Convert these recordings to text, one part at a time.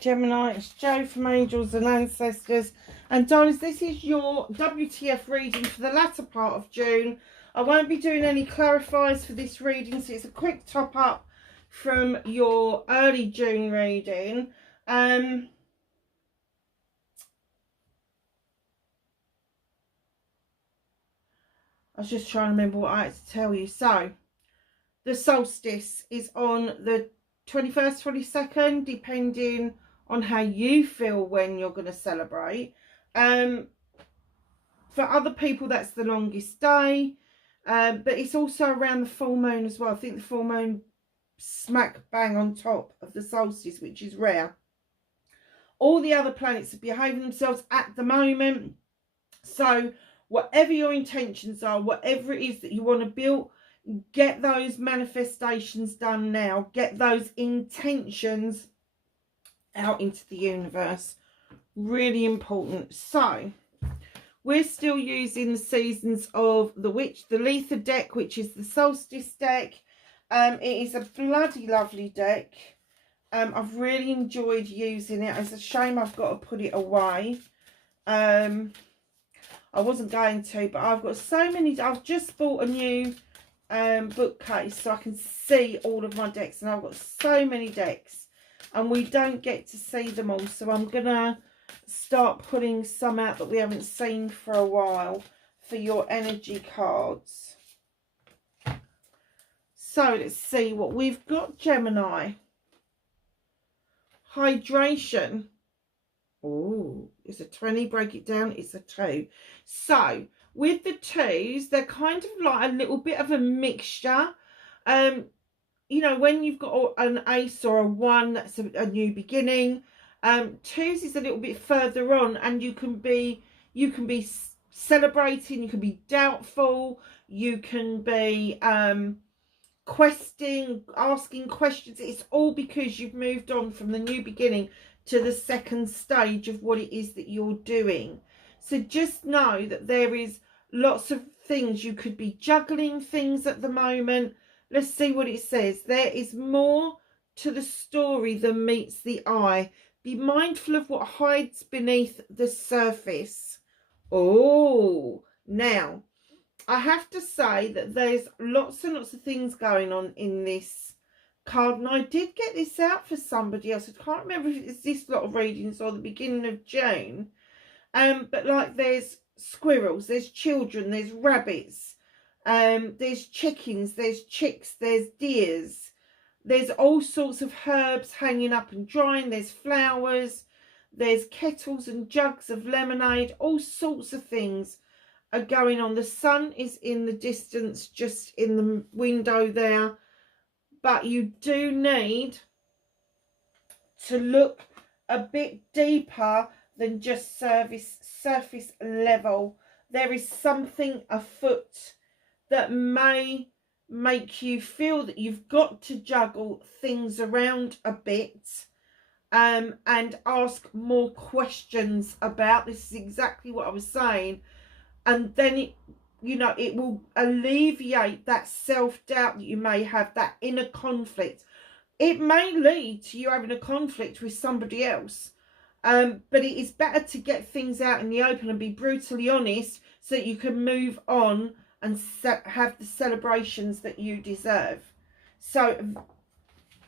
Gemini, it's Jo from Angels and Ancestors. And darlings, this is your WTF reading for the latter part of June. I won't be doing any clarifiers for this reading, so it's a quick top up from your early June reading. I was just trying to remember what I had to tell you. So, the solstice is on the 21st, 22nd, depending on how you feel when you're going to celebrate. For other people, that's the longest day. But it's also around the full moon as well. I think the full moon smack bang on top of the solstice, which is rare. All the other planets are behaving themselves at the moment. So whatever your intentions are, whatever it is that you want to build, get those manifestations done now. Get those intentions out into the universe. Really important. So we're still using the Seasons of the Witch, the Letha deck, which is the solstice deck. It is a bloody lovely deck. I've really enjoyed using it. It's a shame I've got to put it away. I wasn't going to, but I've got so many. I've just bought a new bookcase so I can see all of my decks, and I've got so many decks and we don't get to see them all, so I'm gonna start putting some out that we haven't seen for a while for your energy cards. So let's see what we've got. Gemini, hydration. Oh, it's a 20. Break it down, it's a 2. So with the 2s, they're kind of like a little bit of a mixture. You know, when you've got an ace or a 1, that's a new beginning. 2s is a little bit further on, and you can be celebrating, you can be doubtful, you can be questing, asking questions. It's all because you've moved on from the new beginning to the second stage of what it is that you're doing. So just know that there is lots of things. You could be juggling things at the moment. Let's see what it says. There is more to the story than meets the eye. Be mindful of what hides beneath the surface. Oh, now I have to say that there's lots and lots of things going on in this card, and I did get this out for somebody else. I can't remember if it's this lot of readings or the beginning of June. But like, there's squirrels, there's children, there's rabbits, there's chickens, there's chicks, there's deers, there's all sorts of herbs hanging up and drying, there's flowers, there's kettles and jugs of lemonade. All sorts of things are going on. The sun is in the distance, just in the window there, but you do need to look a bit deeper than just surface level. There is something afoot that may make you feel that you've got to juggle things around a bit, and ask more questions about. This is exactly what I was saying. And then it, you know, it will alleviate that self-doubt that you may have, that inner conflict. It may lead to you having a conflict with somebody else. But it is better to get things out in the open and be brutally honest, so that you can move on and have the celebrations that you deserve. So,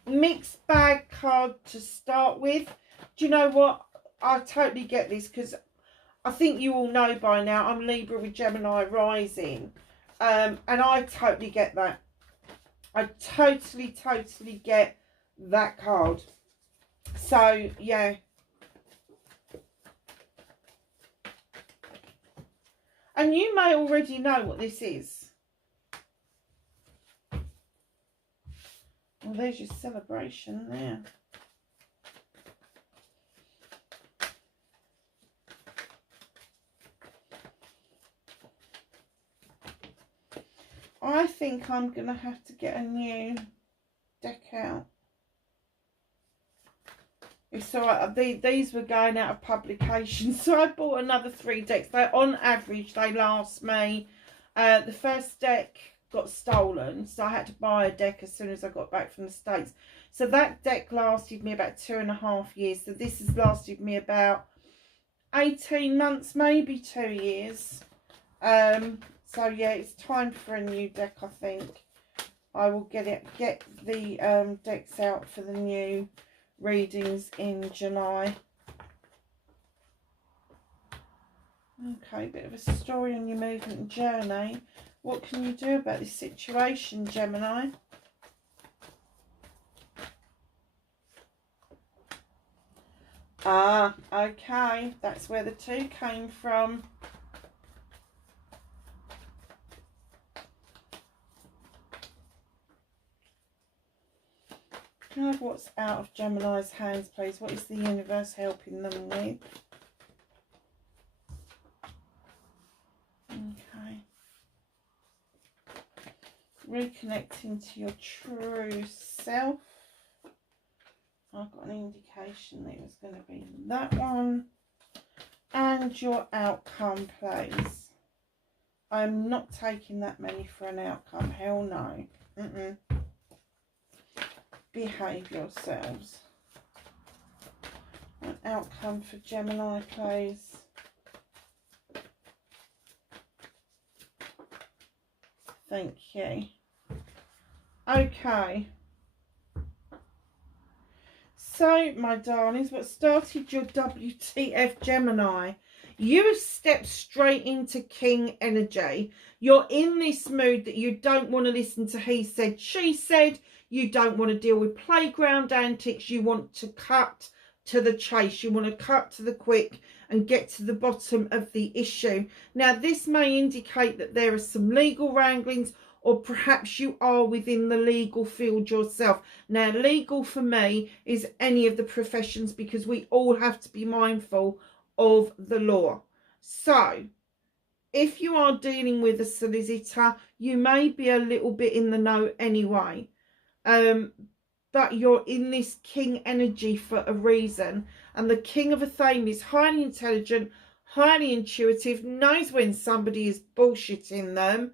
mixed bag card to start with. Do you know what? I totally get this, because I think you all know by now I'm Libra with Gemini rising. And I totally get that. I totally get that card. So, yeah. And you may already know what this is. Well, there's your celebration there. I think I'm going to have to get a new deck out. So these were going out of publication, so I bought another 3 decks. On average, they last me. The first deck got stolen, so I had to buy a deck as soon as I got back from the States. So that deck lasted me about 2.5 years. So this has lasted me about 18 months, maybe 2 years. So yeah, it's time for a new deck. I think I will get the decks out for the new readings in July. Okay, bit of a story on your movement and journey. What can you do about this situation, Gemini? Ah, okay, that's where the 2 came from. Can I have what's out of Gemini's hands, please? What is the universe helping them with? Okay. Reconnecting to your true self. I've got an indication that it was going to be that one. And your outcome, please. I'm not taking that many for an outcome. Hell no. Behave yourselves. An outcome for Gemini, please. Thank you. Okay. So, my darlings, what started your WTF Gemini? You have stepped straight into King energy. You're in this mood that you don't want to listen to he said, she said. You don't want to deal with playground antics. You want to cut to the chase. You want to cut to the quick and get to the bottom of the issue. Now, this may indicate that there are some legal wranglings, or perhaps you are within the legal field yourself. Now, legal for me is any of the professions, because we all have to be mindful of the law. So, if you are dealing with a solicitor, you may be a little bit in the know anyway. But you're in this King energy for a reason. And the King of a Thame is highly intelligent, highly intuitive, knows when somebody is bullshitting them.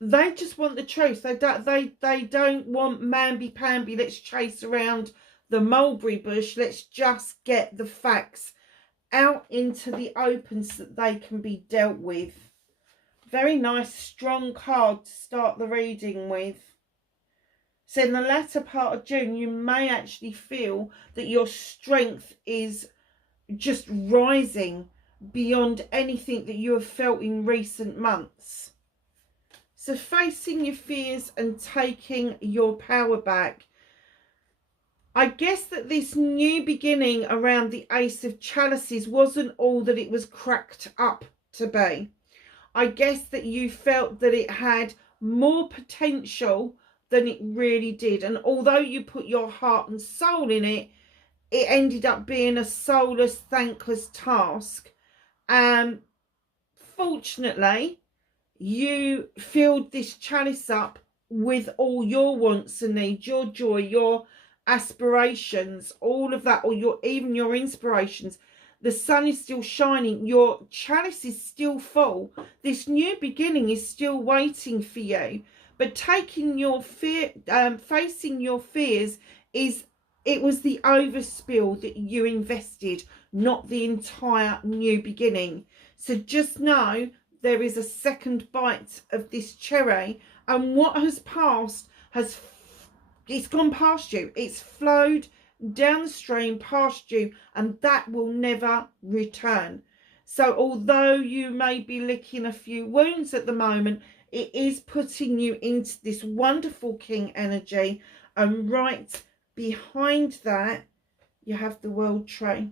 They just want the truth. They don't want mamby-pamby, let's chase around the mulberry bush. Let's just get the facts out into the open so that they can be dealt with. Very nice, strong card to start the reading with. So in the latter part of June, you may actually feel that your strength is just rising beyond anything that you have felt in recent months. So facing your fears and taking your power back. I guess that this new beginning around the Ace of Chalices wasn't all that it was cracked up to be. I guess that you felt that it had more potential than it really did. And although you put your heart and soul in it, it ended up being a soulless, thankless task. Fortunately, you filled this chalice up with all your wants and needs, your joy, your aspirations, all of that, or even your inspirations. The sun is still shining. Your chalice is still full. This new beginning is still waiting for you. But taking your fear, facing your fears, it was the overspill that you invested, not the entire new beginning. So just know there is a second bite of this cherry, and what has passed it's gone past you. It's flowed down the stream past you, and that will never return. So although you may be licking a few wounds at the moment, it is putting you into this wonderful King energy. And right behind that, you have the World Tree.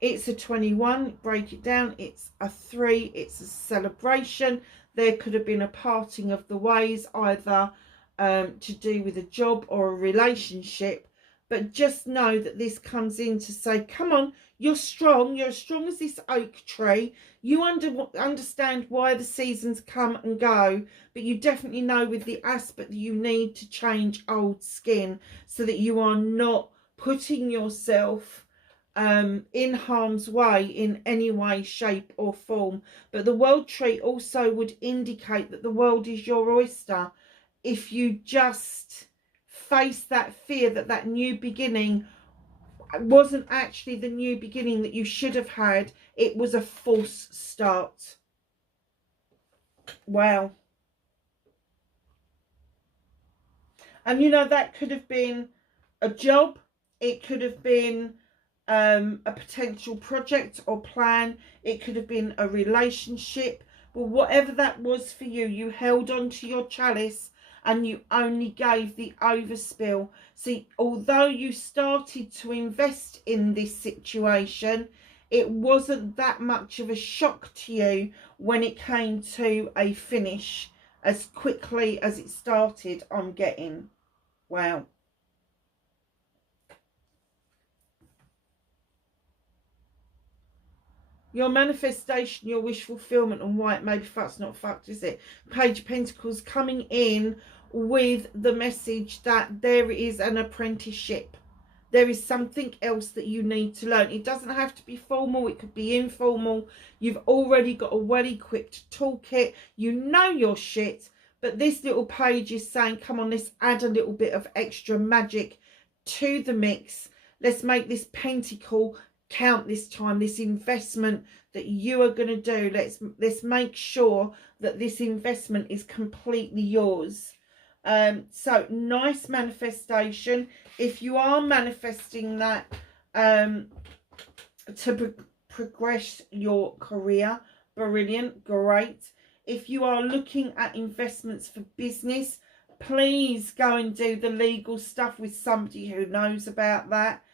It's a 21, break it down, it's a 3, it's a celebration. There could have been a parting of the ways, either to do with a job or a relationship. But just know that this comes in to say, come on, you're strong. You're as strong as this oak tree. You understand why the seasons come and go. But you definitely know with the aspect that you need to change old skin so that you are not putting yourself in harm's way in any way, shape or form. But the world tree also would indicate that the world is your oyster. If you just face that fear that that new beginning wasn't actually the new beginning that you should have had, it was a false start. Wow. And you know, that could have been a job, it could have been a potential project or plan, it could have been a relationship. But whatever that was for you, you held on to your chalice and you only gave the overspill. See, although you started to invest in this situation, it wasn't that much of a shock to you when it came to a finish as quickly as it started. I'm getting, wow. Your manifestation, your wish fulfillment, and why it may be fucked, not fucked, is it? Page of Pentacles coming in with the message that there is an apprenticeship. There is something else that you need to learn. It doesn't have to be formal. It could be informal. You've already got a well-equipped toolkit. You know your shit. But this little page is saying, come on, let's add a little bit of extra magic to the mix. Let's make this pentacle count this time, this investment that you are going to do. Let's make sure that this investment is completely yours. So nice manifestation. If you are manifesting that to progress your career, brilliant, great. If you are looking at investments for business, please go and do the legal stuff with somebody who knows about that.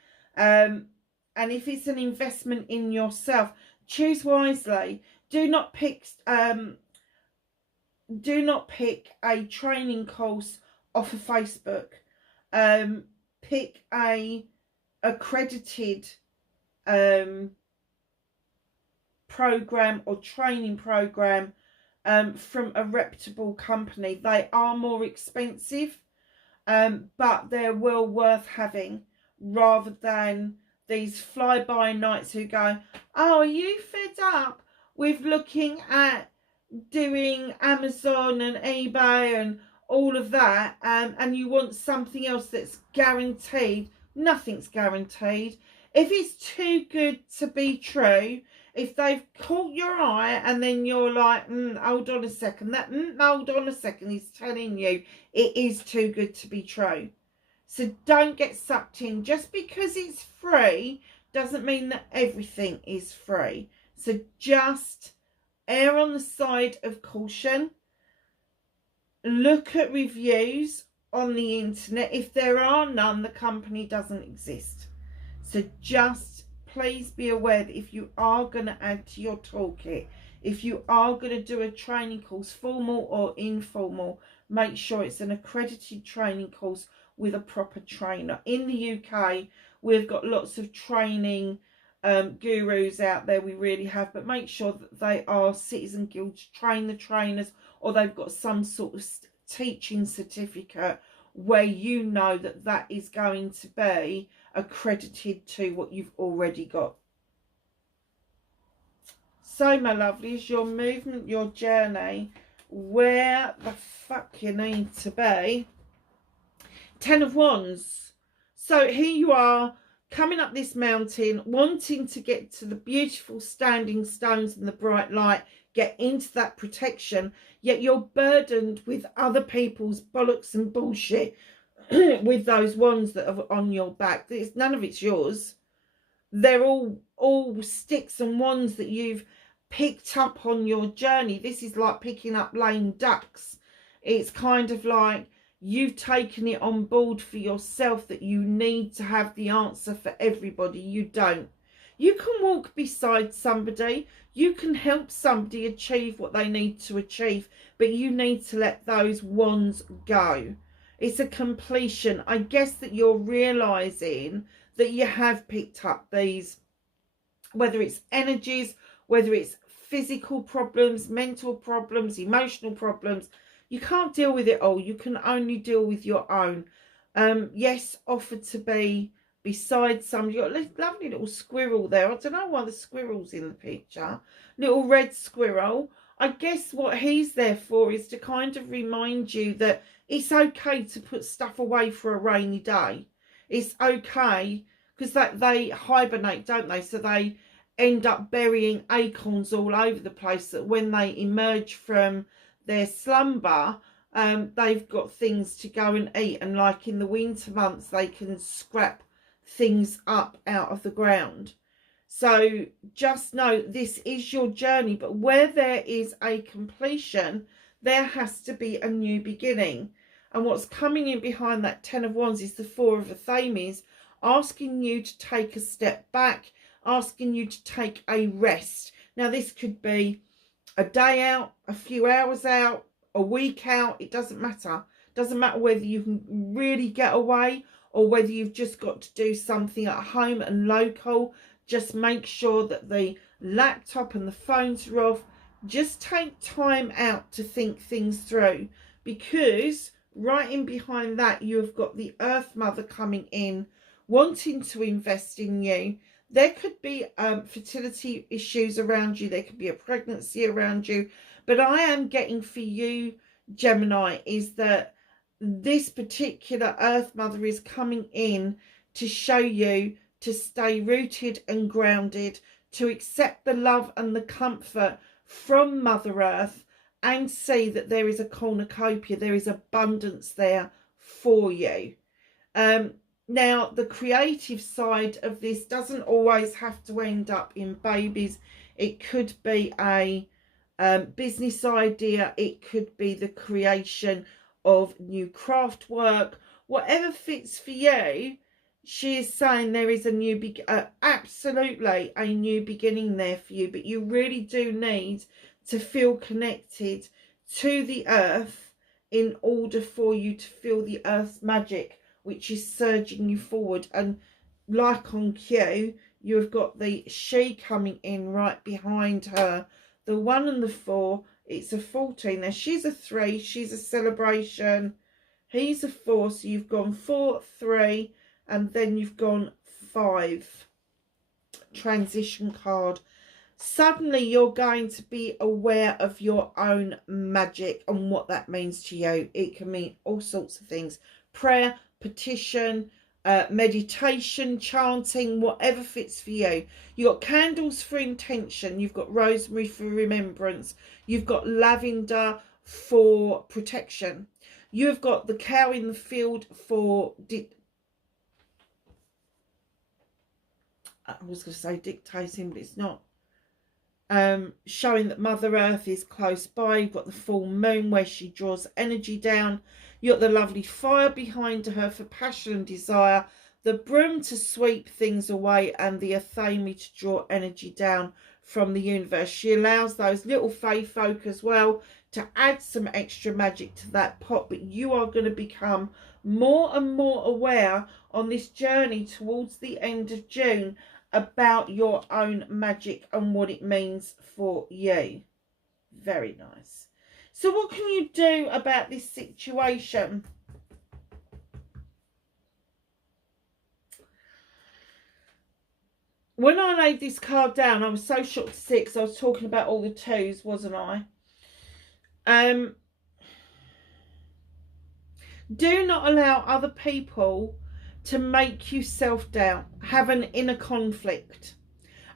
And if it's an investment in yourself, choose wisely. Do not pick a training course off of Facebook. Pick a accredited program or training program from a reputable company. They are more expensive, but they're well worth having, rather than these fly-by-nights who go, oh, are you fed up with looking at doing Amazon and eBay and all of that, and you want something else that's guaranteed? Nothing's guaranteed. If it's too good to be true, if they've caught your eye and then you're like, hold on a second, that hold on a second is telling you it is too good to be true. So don't get sucked in. Just because it's free doesn't mean that everything is free. So just err on the side of caution. Look at reviews on the internet. If there are none, the company doesn't exist. So just please be aware that if you are going to add to your toolkit, if you are going to do a training course, formal or informal, make sure it's an accredited training course with a proper trainer. In the UK, we've got lots of training gurus out there, we really have, but make sure that they are Citizen Guilds, train the trainers, or they've got some sort of teaching certificate where you know that that is going to be accredited to what you've already got. So, my lovelies, your movement, your journey, where the fuck you need to be. 10 of Wands. So here you are, coming up this mountain, wanting to get to the beautiful standing stones and the bright light, get into that protection, yet you're burdened with other people's bollocks and bullshit with those wands that are on your back. None of it's yours. They're all sticks and wands that you've picked up on your journey. This is like picking up lame ducks. It's kind of like you've taken it on board for yourself that you need to have the answer for everybody. You don't. You can walk beside somebody. You can help somebody achieve what they need to achieve, but you need to let those wands go. It's a completion. I guess that you're realising that you have picked up these, whether it's energies, whether it's physical problems, mental problems, emotional problems. You can't deal with it all. You can only deal with your own. Yes, offer to be beside somebody. You've got a lovely little squirrel there. I don't know why the squirrel's in the picture. Little red squirrel. I guess what he's there for is to kind of remind you that it's okay to put stuff away for a rainy day. It's okay, because they hibernate, don't they? So they end up burying acorns all over the place, that when they emerge from their slumber, they've got things to go and eat. And like in the winter months, they can scrap things up out of the ground. So just know this is your journey, but where there is a completion, there has to be a new beginning. And what's coming in behind that 10 of Wands is the 4 of Affirmations, asking you to take a step back, asking you to take a rest. Now this could be a day out, a few hours out, a week out. It doesn't matter. It doesn't matter whether you can really get away or whether you've just got to do something at home and local. Just make sure that the laptop and the phones are off. Just take time out to think things through, because right in behind that, you've got the Earth Mother coming in, wanting to invest in you. There could be fertility issues around you. There could be a pregnancy around you. But I am getting for you, Gemini, is that this particular Earth Mother is coming in to show you to stay rooted and grounded, to accept the love and the comfort from Mother Earth, and see that there is a cornucopia, there is abundance there for you. Now, the creative side of this doesn't always have to end up in babies. It could be a business idea. It could be the creation of new craft work. Whatever fits for you, she is saying there is a new absolutely a new beginning there for you. But you really do need to feel connected to the earth in order for you to feel the earth's magic, which is surging you forward. And like on cue, you've got the she coming in right behind her. The 1 and the 4, it's a 14. Now she's a 3, she's a celebration. He's a 4, so you've gone 4, 3, and then you've gone 5. Transition card. Suddenly you're going to be aware of your own magic and what that means to you. It can mean all sorts of things. Prayer, petition, meditation, chanting, whatever fits for you. You've got candles for intention. You've got rosemary for remembrance. You've got lavender for protection. You've got the cow in the field for I was going to say dictating, but it's not. Showing that Mother Earth is close by. You've got the full moon where she draws energy down. You've got the lovely fire behind her for passion and desire. The broom to sweep things away, and the Athame to draw energy down from the universe. She allows those little fae folk as well to add some extra magic to that pot. But you are going to become more and more aware on this journey towards the end of June about your own magic and what it means for you. Very nice. So what can you do about this situation? When I laid this card down, I was so shocked to see it, because I was talking about all the 2s, wasn't I? Do not allow other people to make you self-doubt, have an inner conflict.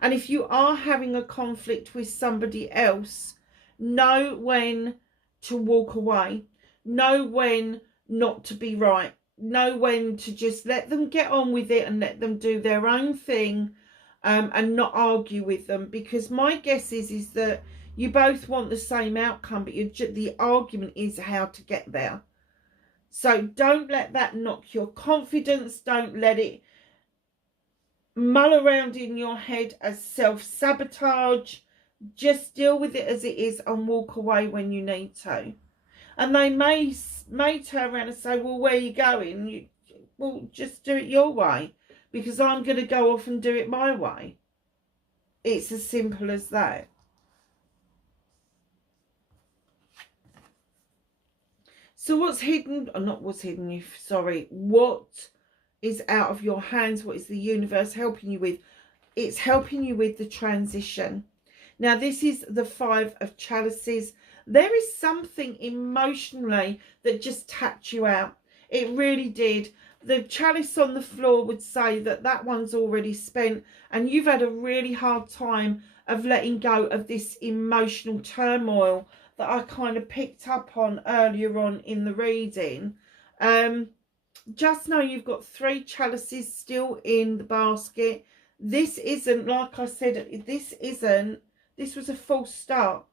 And if you are having a conflict with somebody else, know when to walk away, know when not to be right, know when to just let them get on with it and let them do their own thing, and not argue with them. Because my guess is that you both want the same outcome, but the argument is how to get there. So don't let that knock your confidence. Don't let it mull around in your head as self-sabotage. Just deal with it as it is and walk away when you need to. And they may turn around and say, well, where are you going? Well, just do it your way, because I'm going to go off and do it my way. It's as simple as that. So what's hidden, or not what's hidden, sorry, what is out of your hands? What is the universe helping you with? It's helping you with the transition. Now, this is the 5 of chalices. There is something emotionally that just tapped you out. It really did. The chalice on the floor would say that that one's already spent, and you've had a really hard time of letting go of this emotional turmoil that I kind of picked up on earlier on in the reading. Just know you've got 3 chalices still in the basket. This isn't, like I said, this was a false start.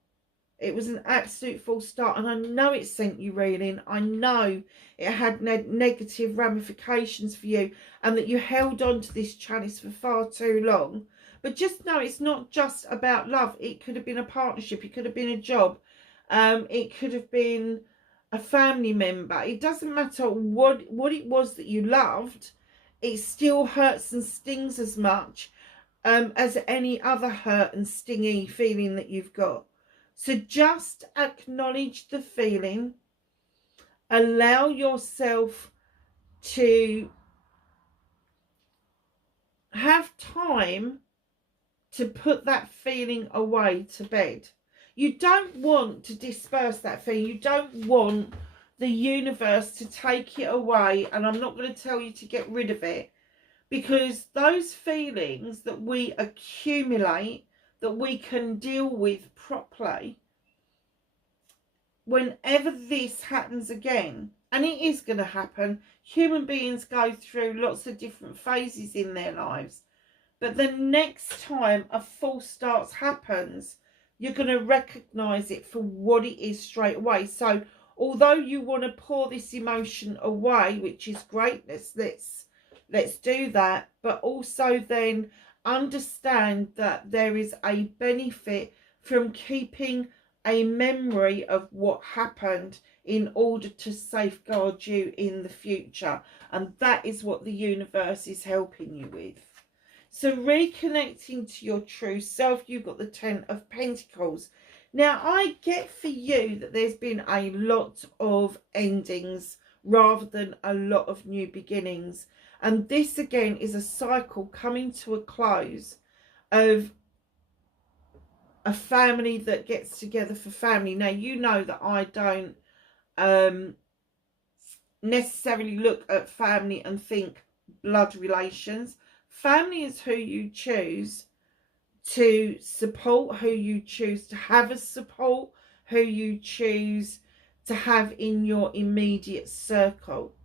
It was an absolute false start, and I know it sent you reeling. I know it had negative ramifications for you, and that you held on to this chalice for far too long. But just know it's not just about love. It could have been a partnership. It could have been a job. It could have been a family member. It doesn't matter what it was that you loved. It still hurts and stings as much as any other hurt and stingy feeling that you've got. So just acknowledge the feeling. Allow yourself to have time to put that feeling away to bed. You don't want to disperse that feeling. You don't want the universe to take it away. And I'm not going to tell you to get rid of it, because those feelings that we accumulate, that we can deal with properly, whenever this happens again, and it is going to happen, human beings go through lots of different phases in their lives, but the next time a false start happens, you're going to recognize it for what it is straight away. So although you want to pour this emotion away, which is great, let's do that, but also then understand that there is a benefit from keeping a memory of what happened in order to safeguard you in the future. And that is what the universe is helping you with. So reconnecting to your true self, you've got the 10 of Pentacles. Now, I get for you that there's been a lot of endings rather than a lot of new beginnings. And this, again, is a cycle coming to a close of a family that gets together for family. Now, you know that I don't necessarily look at family and think blood relations. Family is who you choose to support, who you choose to have as support, who you choose to have in your immediate circle.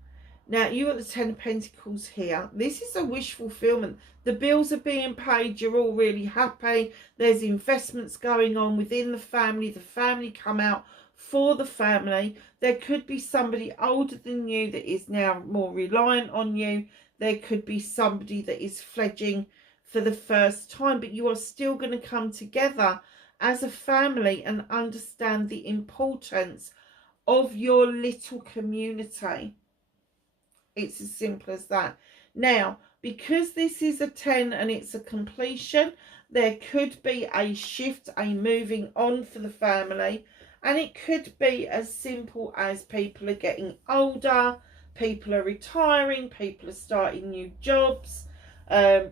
Now, you got the 10 of Pentacles here. This is a wish fulfillment. The bills are being paid. You're all really happy. There's investments going on within the family. The family come out for the family. There could be somebody older than you that is now more reliant on you. There could be somebody that is fledging for the first time. But you are still going to come together as a family and understand the importance of your little community. It's as simple as that. Now, because this is a 10 and it's a completion, there could be a shift, a moving on for the family. And it could be as simple as people are getting older, people are retiring, people are starting new jobs,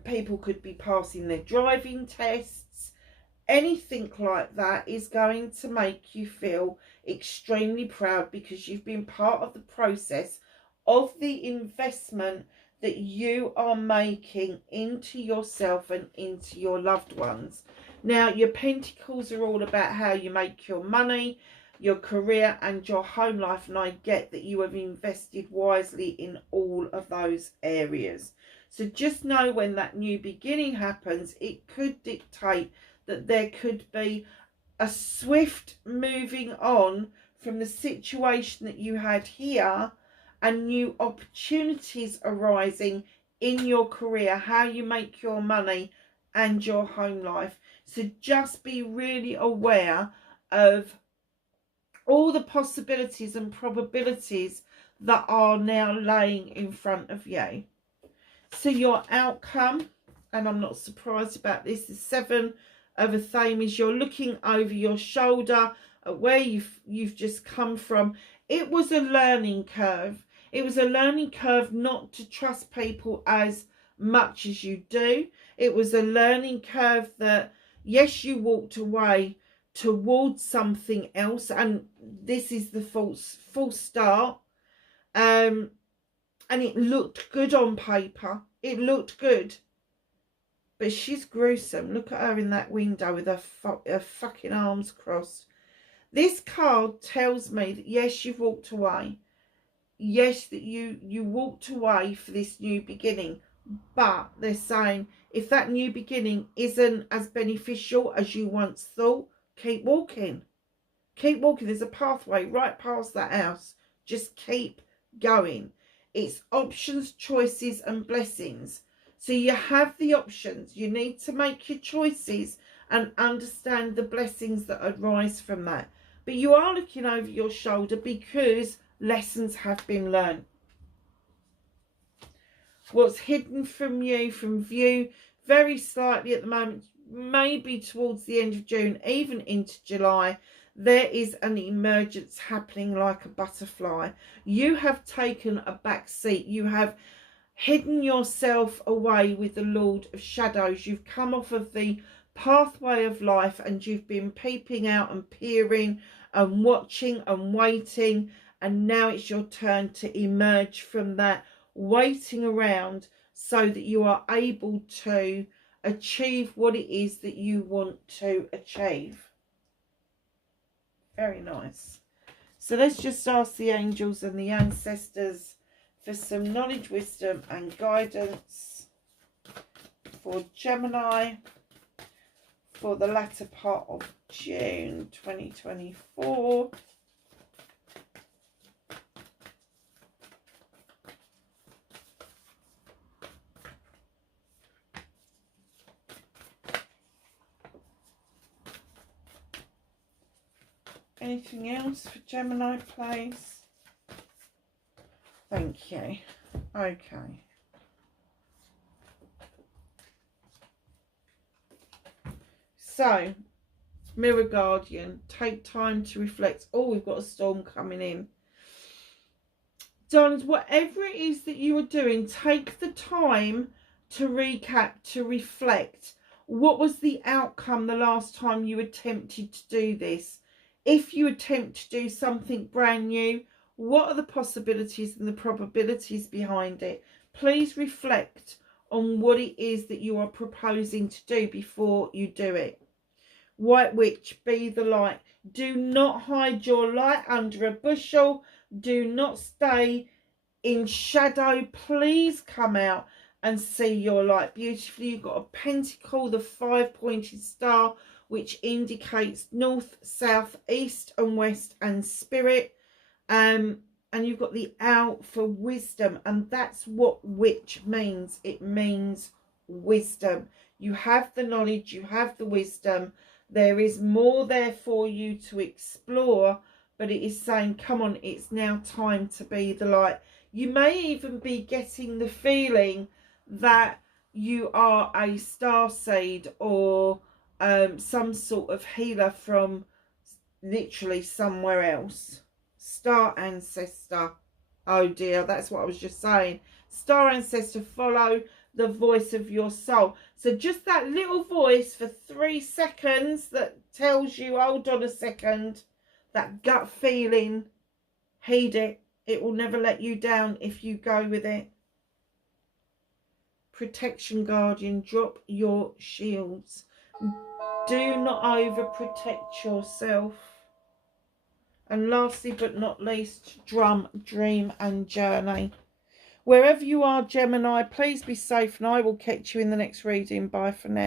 people could be passing their driving tests. Anything like that is going to make you feel extremely proud, because you've been part of the process of the investment that you are making into yourself and into your loved ones. Now, your Pentacles are all about how you make your money, your career and your home life. And I get that you have invested wisely in all of those areas. So just know when that new beginning happens, it could dictate that there could be a swift moving on from the situation that you had here, and new opportunities arising in your career, how you make your money and your home life. So just be really aware of all the possibilities and probabilities that are now laying in front of you. So your outcome, and I'm not surprised about this, the 7 of a theme is you're looking over your shoulder at where you've just come from. It was a learning curve. It was a learning curve not to trust people as much as you do. It was a learning curve that, yes, you walked away towards something else, and this is the false start. And it looked good on paper. It looked good. But she's gruesome. Look at her in that window with her fucking arms crossed. This card tells me that, yes, you've walked away. Yes, that you walked away for this new beginning. But they're saying, if that new beginning isn't as beneficial as you once thought, keep walking. Keep walking. There's a pathway right past that house. Just keep going. It's options, choices, and blessings. So you have the options. You need to make your choices and understand the blessings that arise from that. But you are looking over your shoulder because lessons have been learned. What's hidden from you, from view, very slightly at the moment, maybe towards the end of June, even into July, there is an emergence happening like a butterfly. You have taken a back seat. You have hidden yourself away with the Lord of Shadows. You've come off of the pathway of life and you've been peeping out and peering and watching and waiting, and now it's your turn to emerge from that waiting around so that you are able to achieve what it is that you want to achieve. Very nice. So let's just ask the angels and the ancestors for some knowledge, wisdom and guidance for Gemini for the latter part of June 2024. Anything else for Gemini, please? Thank you. Okay. So, Mirror Guardian, take time to reflect. Oh, we've got a storm coming in. Darlings, whatever it is that you are doing, take the time to recap, to reflect. What was the outcome the last time you attempted to do this? If you attempt to do something brand new, what are the possibilities and the probabilities behind it? Please reflect on what it is that you are proposing to do before you do it. White Witch, be the light. Do not hide your light under a bushel. Do not stay in shadow. Please come out and see your light beautifully. You've got a pentacle, the 5-pointed star, which indicates north, south, east and west and spirit. And you've got the owl for wisdom, and that's what witch means. It means wisdom. You have the knowledge, you have the wisdom. There is more there for you to explore, but it is saying, come on, it's now time to be the light. You may even be getting the feeling that you are a starseed or some sort of healer from literally somewhere else. Star ancestor. Oh dear, that's what I was just saying. Star ancestor, follow the voice of your soul. So just that little voice for 3 seconds that tells you, hold on a second, that gut feeling, heed it. It will never let you down if you go with it. Protection Guardian, drop your shields. Do not overprotect yourself. And lastly but not least, drum, dream and journey. Wherever you are, Gemini, please be safe, and I will catch you in the next reading. Bye for now.